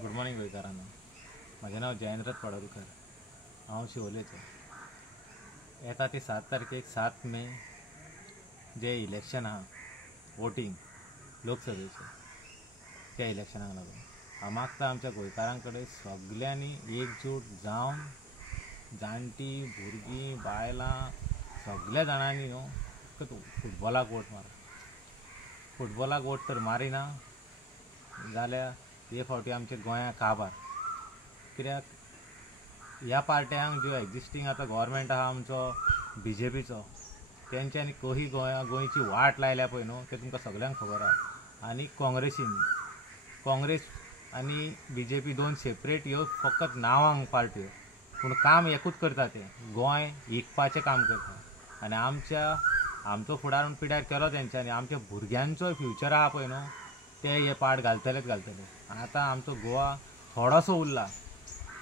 Good morning गोंयकारांनो. म्हजें नांव जयेंद्र पडोलकर. हांव शिवोलेचो. येता ती 7 तारखेक 7 मे जे इलेक्शन आहा वोटींग लोकसभेचें, त्या इलेक्शनाक लागून हांव मागता आमच्या गोंयकारां कडेन सगल्यांनी एकजूट जावन जाणटी भुरगीं बायलां सगल्या जाणांनी न्हू फकत फुटबॉलाक वोट मारप. फुटबॉलाक वोट तर मारिना जाल्यार हे फावटी आमच्या गोंया काबार. कित्याक ह्या पार्ट्यांक ज्यो एक्जिस्टींग आतां गव्हर्मेंट आहा आमचो BJPचो, तेंच्यांनी कशी गोंयची वाट लायल्या पळय न्हू तें तुमकां सगल्यांक खबर आहा. आनी काँग्रेस आनी BJP दोन सेपरेट ह्यो फकत नांवांक पार्ट्यो, पूण काम एकूच करता, तें गोंय विकपाचें काम करता. आनी आमचो फुडार पिड्यार केलो तेंच्यांनी. आमच्या भुरग्यांचो फ्युचर आहा पळय न्हू ते हे पार्ट घालतले. आतां आमचो गोवा थोडोसो उरला,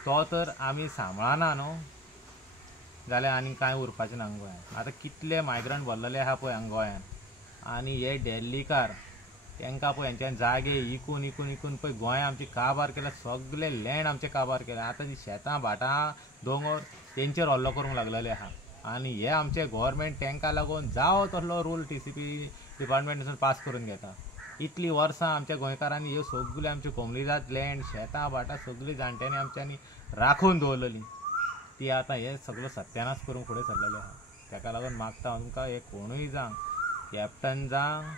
तो तर आमी सांबाळना न्हू जाल्यार आनी कांय उरपाचें ना गोंयांत. आतां कितले मायग्रंट भरलेले आहा पळय हांगा गोंयांत. आनी हे दिल्लीकार तांकां पळय हेंच्यान जागे इकून पळय गोंय आमची काबार केल्या. सगळे लँड आमचे काबार केल्या. आतां जी शेतां भाटां दोंगर तेंचेर हल्लो करूंक लागलेले आहा. आनी हे आमचे गव्हर्मेंट तांकां लागून जावो तसलो रूल TCP डिपार्टमेंटासून पास करून घेता. इतलीं वर्सां आमच्या गोंयकारांनी ह्यो सगल्यो आमच्यो कोमनिजात लँड शेतां भाटां सगळीं जाणट्यांनी आमच्यांनी राखून दवरलेलीं, ती आतां हे सगळो सत्यानाश करूंक फुडें सरलेले आहा. ताका लागून मागता हांव तुमकां, हे कोणूय जावं, कॅप्टन जावं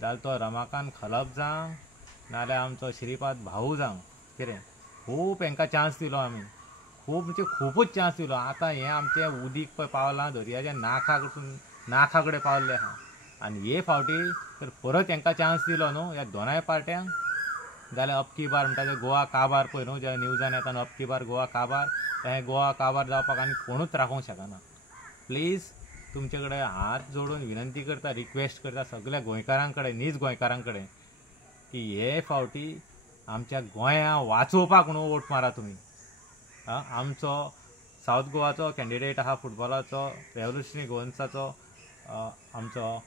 जाल्यार तो रमाकांत खलप जावं नाल्यार आमचो श्रीपाद भाऊ जावं, कितें खूब हांकां चान्स दिलो आमी, खुबूच चान्स दिलो. आतां हें आमचें उदीक पळय पावलां दर्याच्या नाका कडेन पावल्लें आहा. आनी हे फावटी तर परत हांकां चान्स दिलो न्हू ह्या दोनाय पार्ट्यांक जाल्यार अबकी बार म्हणटा तें गोवा काबार पळय न्हू, ज्या न्यूजान येता न्हू अबकी बार गोवा काबार, हें गोवा काबार जावपाक आनी कोणूच राखूंक शकना. प्लीज तुमचे कडेन हात जोडून विनंती करता, रिक्वेस्ट करता सगळ्या गोंयकारां कडेन, नीज गोंयकारां कडेन, की हे फावटी आमच्या गोंया वाचोवपाक न्हू वोट मारा तुमी. आमचो सावथ गोवाचो कॅन्डिडेट आहा फुटबॉलाचो रेवोल्युशनरी गोवन्साचो आमचो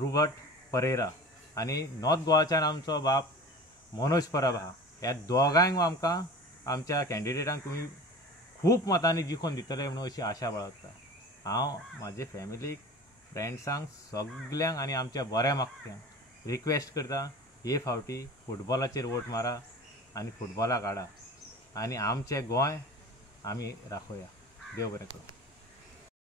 रॉबर्ट परेरा, आनी नॉर्थ गोवाच्यान आमचो बाब मनोज परब आहा. ह्या दोगांयक आमकां आमच्या कॅन्डिडेटांक तुमी खूब मतांनी जिखून दितले म्हणून अशी आशा बाळगता. हांव म्हाजे फॅमिलीक, फ्रेंड्सांक सगल्यांक आनी आमच्या बऱ्या मागप्यांक रिक्वेस्ट करता, हे फावटी फुटबॉलाचेर वोट मारा आनी फुटबॉलाक हाडा आनी आमचें गोंय आमी राखोया. देव बरें करूं.